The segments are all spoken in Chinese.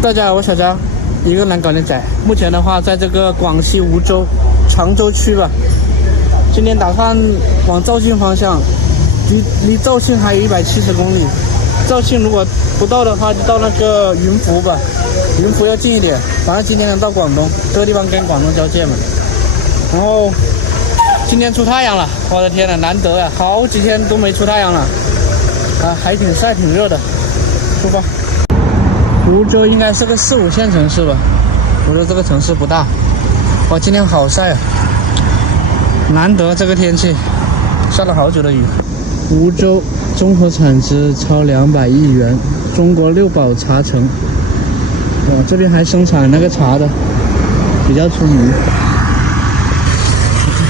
大家好，我小张，一个南港的仔。目前的话，在这个广西梧州常州区吧。今天打算往肇庆方向，离肇庆还有170公里。肇庆如果不到的话，就到那个云浮吧。云浮要近一点，反正今天能到广东，这个地方跟广东交界嘛。然后今天出太阳了，我的天呐，难得啊，好几天都没出太阳了啊，还挺晒挺热的。出发。梧州应该是个4、5线城市吧。梧州这个城市不大。哇，今天好晒啊！难得这个天气，下了好久的雨。梧州综合产值超200亿元，中国6宝茶城。哇，这边还生产那个茶的，比较出名。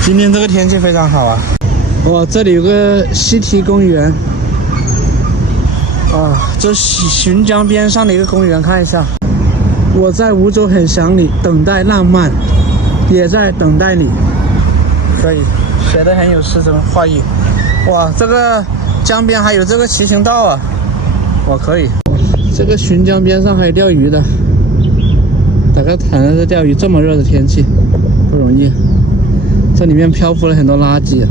今天这个天气非常好啊！哇，这里有个西堤公园。啊，这浔江边上的一个公园，看一下。我在梧州很想你，等待浪漫，也在等待你。可以，写的很有诗中画意。哇，这个江边还有这个骑行道啊！哇，可以。这个浔江边上还有钓鱼的，大家躺在这钓鱼，这么热的天气不容易。这里面漂浮了很多垃圾，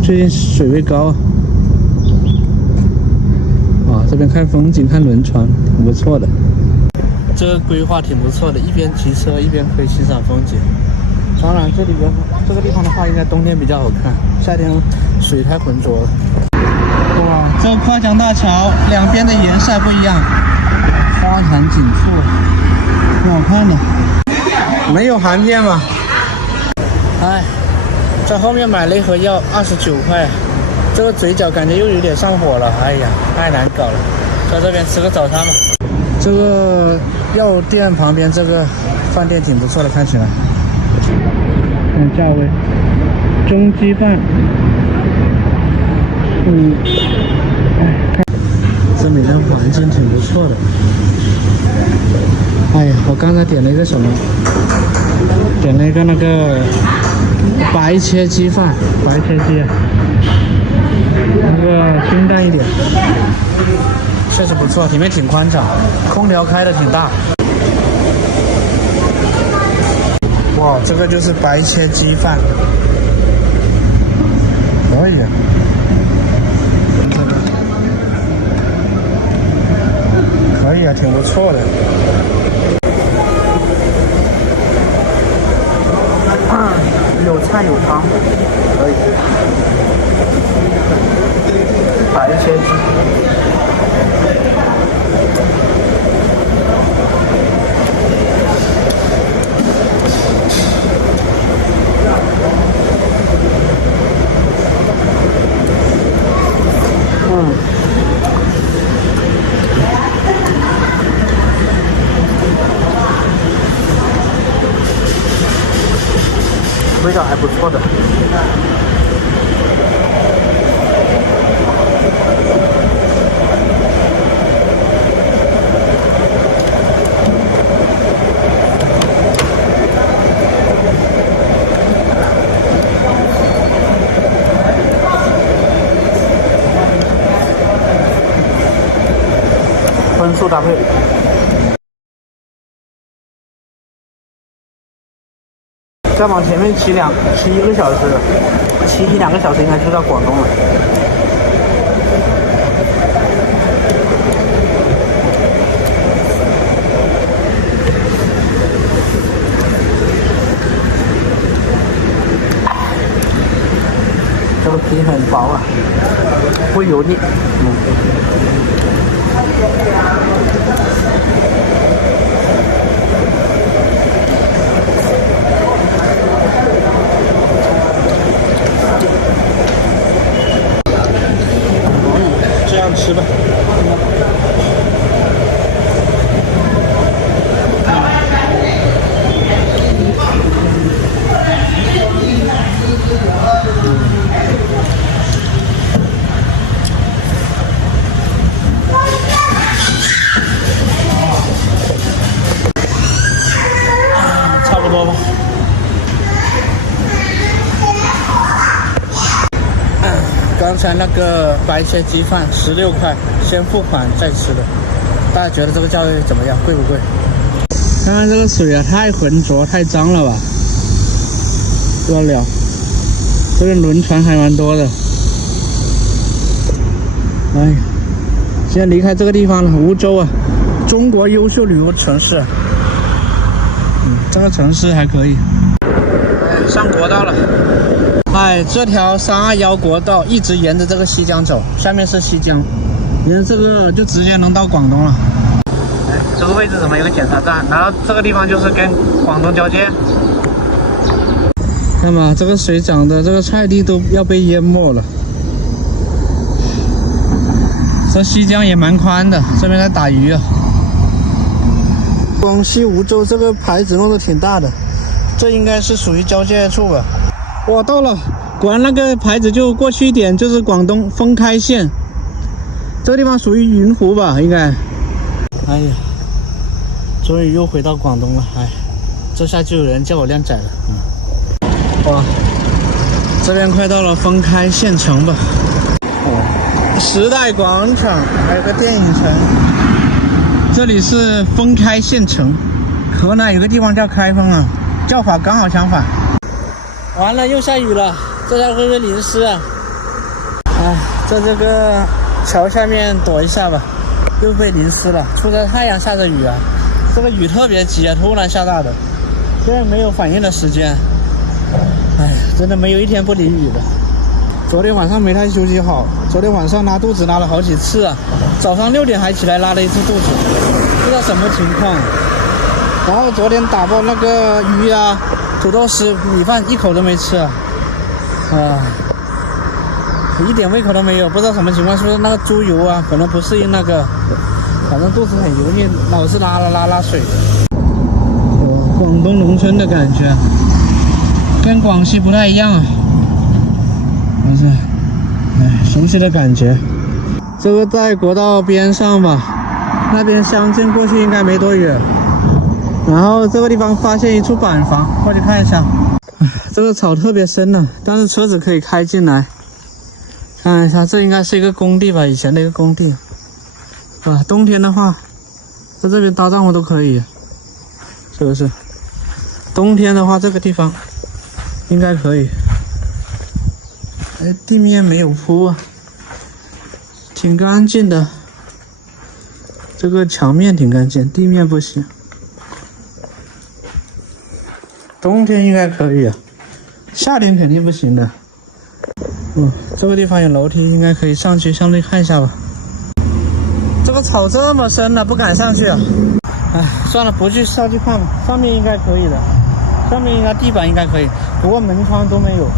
最近水位高啊。这边看风景，看轮船，挺不错的。这个规划挺不错的，一边骑车一边可以欣赏风景。当然，这个地方的话，应该冬天比较好看，夏天水太浑浊了。哇，这个跨江大桥两边的颜色不一样，花坛锦簇，挺好看的。没有含片吗？哎，在后面买了一盒药，29块。这个嘴角感觉又有点上火了，哎呀，太难搞了。在这边吃个早餐吧。这个药店旁边这个饭店挺不错的，看起来。看价位，中鸡饭，看这里的环境挺不错的。哎呀，我刚才点了一个什么？点了一个那个白切鸡饭，白切鸡。那个清淡一点，确实不错，里面挺宽敞，空调开的挺大。哇，这个就是白切鸡饭，可以啊，可以啊，挺不错的。有菜有汤，可以。白切鸡，味道还不错的。荤素搭配。再往前面骑1个小时，骑1、2个小时应该就到广东了。这个皮很薄啊，不油腻。这样吃吧。差不多吧。刚才那个白切鸡饭16块，先付款再吃的。大家觉得这个价位怎么样？贵不贵？看看这个水啊，太浑浊、太脏了吧？不得了，这边轮船还蛮多的。哎，现在离开这个地方了，梧州啊，中国优秀旅游城市。这个城市还可以。哎，上国道了。哎，这条321国道一直沿着这个西江走，下面是西江，沿着这个就直接能到广东了。哎，这个位置怎么有个检查站？然后这个地方就是跟广东交接。看嘛，这个水涨的，这个菜地都要被淹没了。这西江也蛮宽的，这边在打鱼啊。广西梧州这个牌子弄得挺大的，这应该是属于交界处吧。哇，到了，果然那个牌子就过去一点就是广东封开县，这个地方属于云湖吧，应该。哎呀，终于又回到广东了，哎，这下就有人叫我靓仔了。哇，这边快到了封开县城吧。时代广场，还有个电影城。这里是封开县城，河南有个地方叫开封啊，叫法刚好相反。完了，又下雨了，这下会不会淋湿啊？哎，在这个桥下面躲一下吧，又被淋湿了。出着太阳，下着雨啊，这个雨特别急啊，突然下大的，现在没有反应的时间。哎，真的没有一天不淋雨的。昨天晚上没太休息好，昨天晚上拉肚子拉了好几次啊，早上6点还起来拉了一次肚子，不知道什么情况。然后昨天打包那个鱼啊、土豆丝、米饭一口都没吃啊，一点胃口都没有，不知道什么情况，是不是那个猪油啊，可能不适应那个，反正肚子很油腻，老是拉水。广东农村的感觉，跟广西不太一样啊。不是，哎，熟悉的感觉。这个在国道边上吧，那边乡镇过去应该没多远。然后这个地方发现一处板房，过去看一下。这个草特别深了，但是车子可以开进来。看一下，这应该是一个工地吧，以前的一个工地。啊，冬天的话，在这边搭帐篷都可以，是不是？冬天的话，这个地方应该可以。哎，地面没有铺啊，挺干净的。这个墙面挺干净，地面不行。冬天应该可以啊，夏天肯定不行的。这个地方有楼梯，应该可以上去看一下吧。这个草这么深了，不敢上去啊。哎，算了，不去上去看吧。上面应该可以的，上面应该地板应该可以，不过门窗都没有。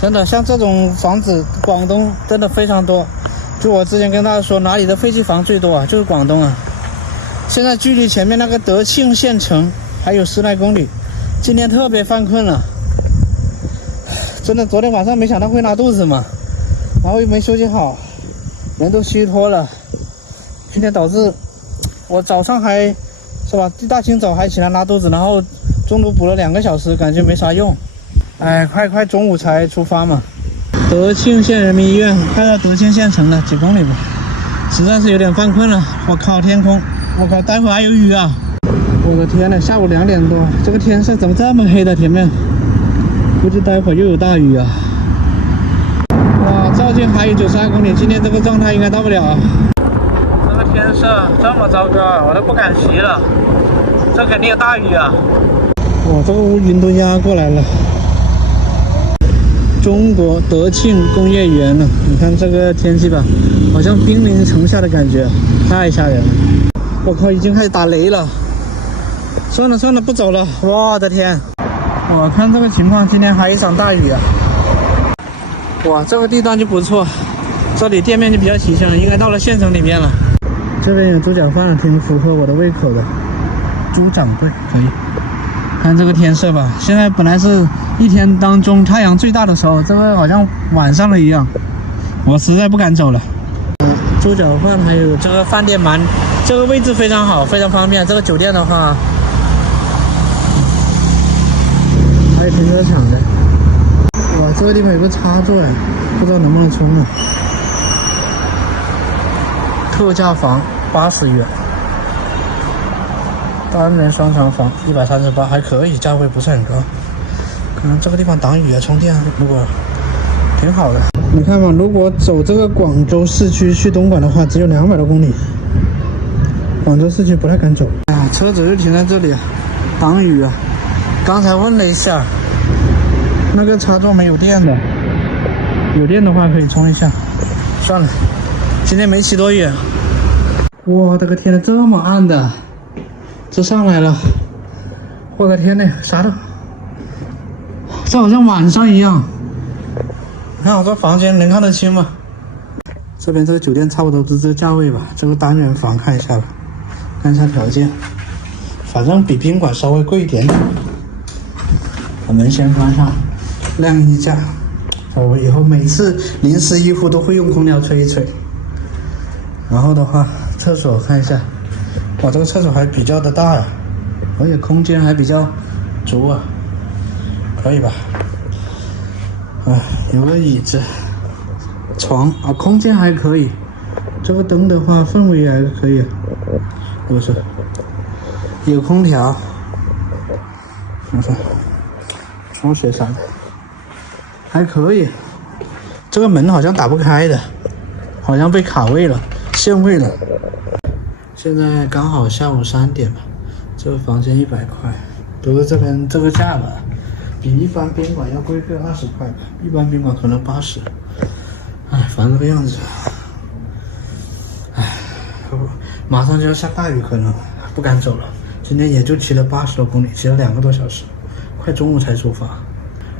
真的，像这种房子，广东真的非常多。就我之前跟大家说，哪里的废弃房最多啊？就是广东啊。现在距离前面那个德庆县城还有10来公里，今天特别犯困了。真的，昨天晚上没想到会拉肚子嘛，然后又没休息好，人都虚脱了。今天导致我早上还是吧，一大清早还起来拉肚子，然后中途补了2个小时，感觉没啥用。哎，快中午才出发嘛。德庆县人民医院，快到德庆县城了，几公里吧。实在是有点犯困了。我靠，天空，我靠，待会还有雨啊！我的天呐，下午2点多，这个天色怎么这么黑的？前面估计待会又有大雨啊！哇，肇庆还有92公里，今天这个状态应该到不了啊。这个天色这么糟糕，我都不敢骑了，这肯定有大雨啊！哇，这个乌云都压过来了。中国德庆工业园了，你看这个天气吧，好像兵临城下的感觉，太吓人了。我靠，已经开始打雷了。算了，不走了。我的天！我看这个情况，今天还一场大雨啊。哇，这个地段就不错，这里店面就比较齐全了，应该到了县城里面了。这边有猪脚饭，挺符合我的胃口的。猪掌柜可以。看这个天色吧，现在本来是一天当中太阳最大的时候，这个好像晚上了一样，我实在不敢走了。猪脚饭还有这个饭店这个位置非常好，非常方便。这个酒店的话，还有停车场的。哇，这个地方有个插座哎，不知道能不能充啊。特价房80元。单人双床房138，还可以，价位不是很高。可能这个地方挡雨啊、充电啊，如果挺好的。你看嘛，如果走这个广州市区去东莞的话，只有200多公里。广州市区不太敢走。啊，车子就停在这里啊，挡雨啊。刚才问了一下，那个插座没有电的，有电的话可以充一下。算了，今天没骑多远。我的个天呐，这么暗的，这上来了，我的天呐，啥都，这好像晚上一样。你看我这房间能看得清吗？这边这个酒店差不多是这个价位吧，这个单人房看一下吧，看一下条件，反正比宾馆稍微贵一点点。把门先关上，晾衣架。我以后每次淋湿衣服都会用空调吹一吹。然后的话，厕所看一下，哇，这个厕所还比较的大呀，而且空间还比较足啊，可以吧？哎，有个椅子，床啊，空间还可以。这个灯的话，氛围还可以，不是？有空调，看看，窗雪啥的，还可以。这个门好像打不开的，好像被卡位了，限位了。现在刚好下午3点吧，这个房间100块，不过这边这个价吧，比一般宾馆要贵个20块吧，一般宾馆可能80。哎，反正这个样子。哎，马上就要下大雨，可能不敢走了。今天也就骑了80多公里，骑了2个多小时，快中午才出发。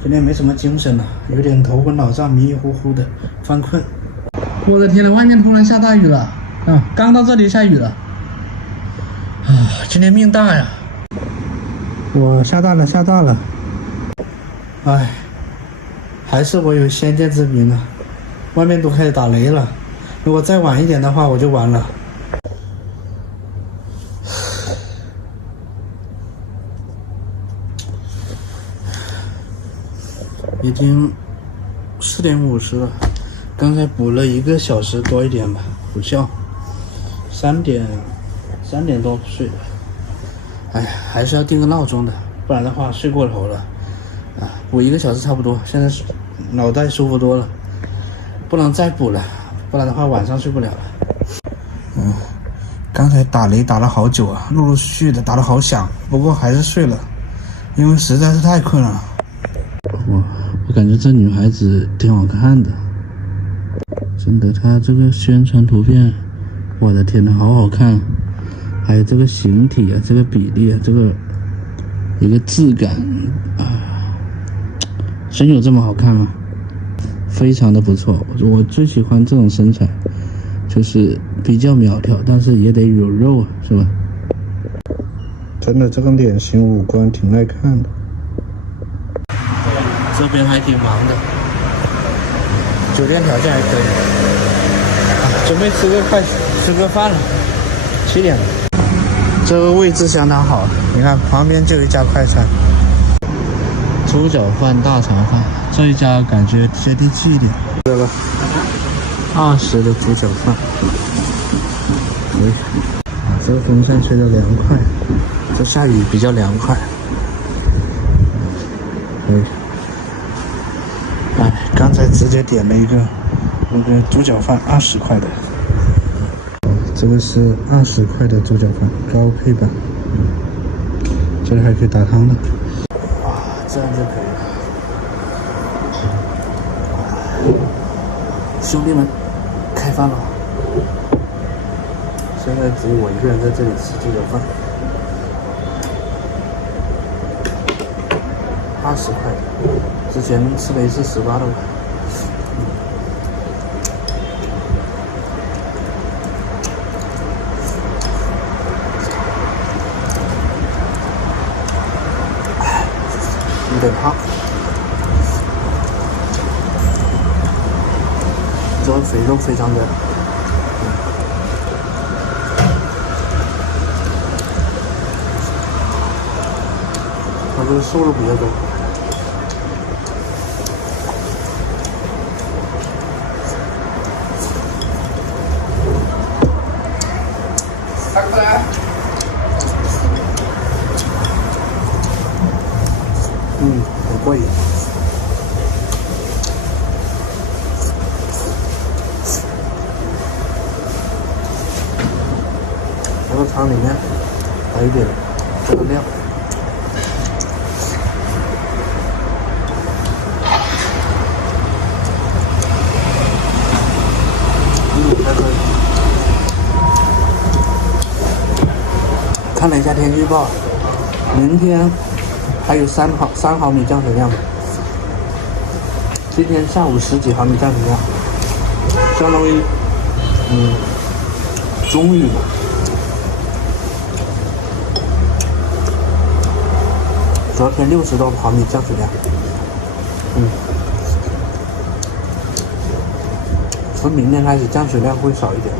今天没什么精神了，有点头昏脑胀，迷迷糊糊的，犯困。我的天呐，外面突然下大雨了啊！刚到这里下雨了啊！今天命大呀！我下大了，下大了！哎，还是我有先见之明啊！外面都开始打雷了，如果再晚一点的话，我就完了。已经4点50了，刚才补了1个小时多一点吧，补觉，3点多睡的。哎呀，还是要定个闹钟的，不然的话睡过头了啊。补1个小时差不多，现在脑袋舒服多了，不能再补了，不然的话晚上睡不了了。刚才打雷打了好久啊，陆陆续续的打得好响，不过还是睡了，因为实在是太困了。我感觉这女孩子挺好看的，真的，她这个宣传图片，我的天呐，好好看！还有这个形体啊，这个比例啊，这个一个质感啊，真有这么好看吗？非常的不错，我最喜欢这种身材，就是比较苗条，但是也得有肉啊，是吧？真的，这个脸型五官挺耐看的。这边还挺忙的，酒店条件还可以。准备吃个饭了，7点了。这个位置相当好，你看旁边就有一家快餐，猪脚饭、大肠饭，这一家感觉接地气一点。这个20的猪脚饭，这个风扇吹得凉快，这下雨比较凉快。哎，刚才直接点了一个那个猪脚饭，20块的。这个是20块的猪脚饭，高配版。这里还可以打汤的。哇，这样就可以了。兄弟们，开饭了！现在只有我一个人在这里吃猪脚饭。20块，之前吃了一次18的吧。有点烫，这个肥肉非常的，它这个瘦肉比较多。很过瘾。这个汤里面还有一点这个料。还可以。看了一下天气预报，明天还有3毫米降水量，今天下午10几毫米降水量，相当于中雨吧。昨天60多毫米降水量，从明天开始降水量会少一点。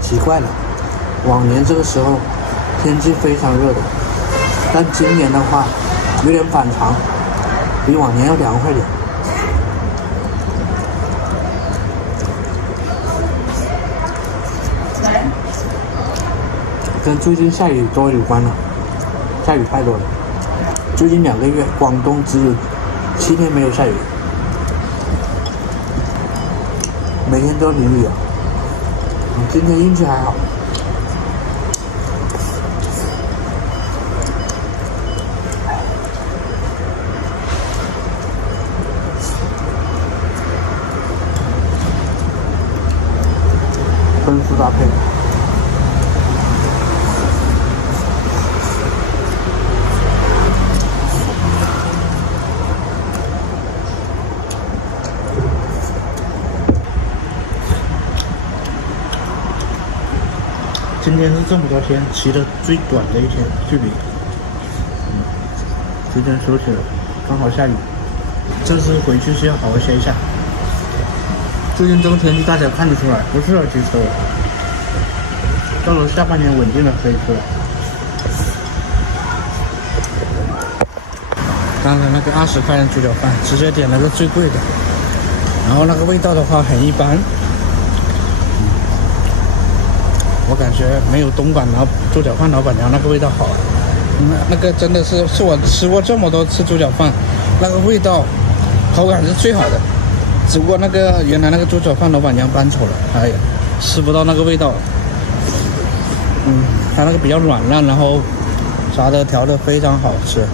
奇怪了，往年这个时候天气非常热的，但今年的话有点反常，比往年要凉快点。跟最近下雨多有关了，下雨太多了。最近2个月，广东只有7天没有下雨，每天都淋雨啊。今天运气还好。荤素搭配。今天是这么多天骑的最短的一天距离，今天休息了，刚好下雨，这次回去是要好好歇一下。最近这个天气大家看得出来，不适合骑车，到了下半年稳定了可以出来。刚才那个20块钱猪脚饭，直接点了个最贵的，然后那个味道的话很一般。我感觉没有东莞猪脚饭老板娘那个味道好，那个真的是我吃过这么多次猪脚饭，那个味道口感是最好的，只不过那个原来那个猪脚饭老板娘搬走了，哎呀，吃不到那个味道了。它那个比较软烂，然后炸的调的非常好吃。